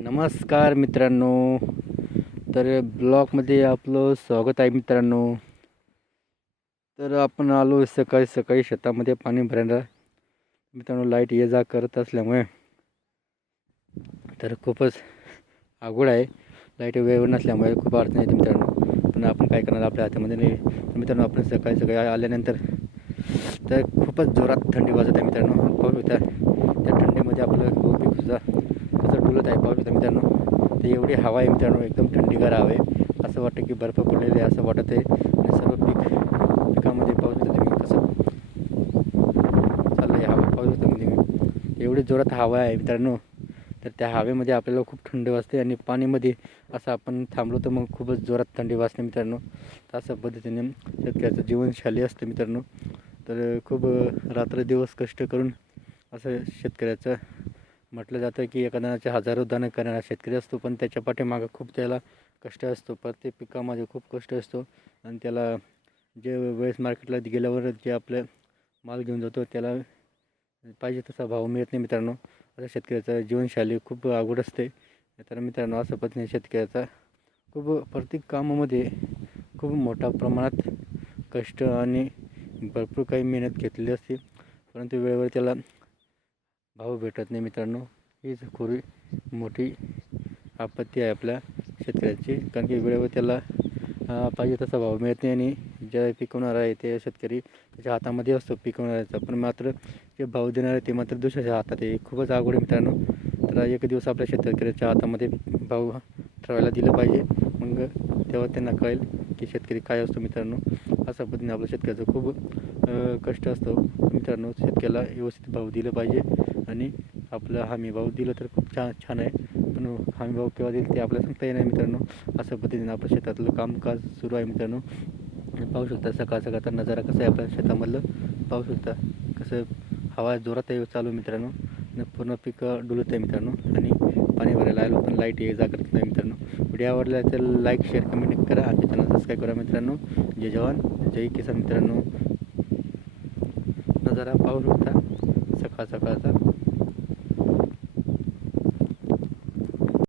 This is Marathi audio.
नमस्कार मित्रांनो. तर ब्लॉगमध्ये आपलं स्वागत आहे मित्रांनो. तर आपण आलो सकाळी सकाळी शेतामध्ये पाणी भरायला. मित्रांनो लाइट ये जा करत असल्यामुळे. तर खूपच अवघड आहे. लाइट वेळ नसल्यामुळे खूप अडचण येते मित्रांनो. पण आपण काय करणार आपल्या हातामध्ये नाही. मित्रांनो आपण सकाळी सकाळी आल्यानंतर तर खूपच जोरात थंडी वाजत आहे मित्रांनो. पाहू त्या थंडीमध्ये आपलं सुद्धा कसं डुलत आहे पाहू शकता मित्रांनो ते एवढी हवा आहे मित्रांनो एकदम थंडीगार हवे आहे. असं वाटतं की बर्फ पडलेले आहे असं वाटत आहे. आणि सर्व पीक पिकामध्ये पाहू शकता तुम्ही कसं चाललं आहे हवा पाहू शकता तुम्ही म्हणजे एवढी जोरात हवा आहे मित्रांनो तर त्या हवेमध्ये आपल्याला खूप थंडी वाजते आणि पाणीमध्ये असं आपण थांबलो तर मग खूपच जोरात थंडी वाजते मित्रांनो. तर अशा पद्धतीने शेतकऱ्याचं जीवनशैली असतं मित्रांनो. तर खूप रात्र दिवस कष्ट करून असं शेतकऱ्याचं म्हटलं जातं की एखाद्याचे हजारो दाणं करणारा शेतकरी असतो पण त्याच्या पाठीमागं खूप त्याला कष्ट असतो. प्रत्येक पिकामध्ये खूप कष्ट असतो. आणि त्याला जे वेळेस मार्केटला गेल्यावर जे आपलं माल घेऊन जातो त्याला पाहिजे तसा भाव मिळत नाही मित्रांनो. असं शेतकऱ्याचं जीवनशैली खूप अवघड असते. तर मित्रांनो असं पत्नी शेतकऱ्याचा खूप प्रत्येक कामामध्ये खूप मोठ्या प्रमाणात कष्ट आणि भरपूर काही मेहनत घेतलेली असते. परंतु वेळेवर त्याला भाव भेटत नाही मित्रांनो. हीच खुरी मोठी आपत्ती आहे आपल्या शेतकऱ्याची. कारण की वेळेवर त्याला पाहिजे तसा भाव मिळत नाही आणि ज्या पिकवणार आहे ते शेतकरी त्याच्या हातामध्ये असतो पिकवणाऱ्याचा. पण मात्र जे भाव देणार आहे ते मात्र दुसऱ्याच्या हातात आहे. खूपच आवड आहे मित्रांनो. तर एक दिवस आपल्या शेतकऱ्याच्या हातामध्ये भाव ठरवायला दिलं पाहिजे. मग तेव्हा त्यांना कळेल की शेतकरी काय असतो मित्रांनो? अशा पद्धतीने आपल्या शेतकऱ्याचं खूप कष्ट असतो. मित्रांनो शेतकऱ्याला व्यवस्थित भाव दिलं पाहिजे आणि आपलं हमी भाव दिलं तर खूप छान छान आहे. पण हमी भाव केव्हा देईल ते आपल्याला सांगता येणार मित्रांनो. अशा पद्धतीने आपल्या शेतातलं कामकाज सुरू आहे मित्रांनो. पाहू शकता सकाळ सकाळचा नजारा कसा आहे आपल्या शेतामधलं. पाहू शकता कसं हवा जोरात आहे चालू मित्रांनो. पूर्ण पीक डुलत आहे मित्रांनो. आणि पाणी भरायला आलो पण लाइट ये जा करत नाही मित्रांनो. व्हिडिओ आवडला तर लाईक शेअर कमेंट करा. आणि चॅनल सबस्क्राईब करा मित्रांनो. जय जवान जय किसान मित्रांनो. नजारा पाहू शकता सकाळ सकाळचा.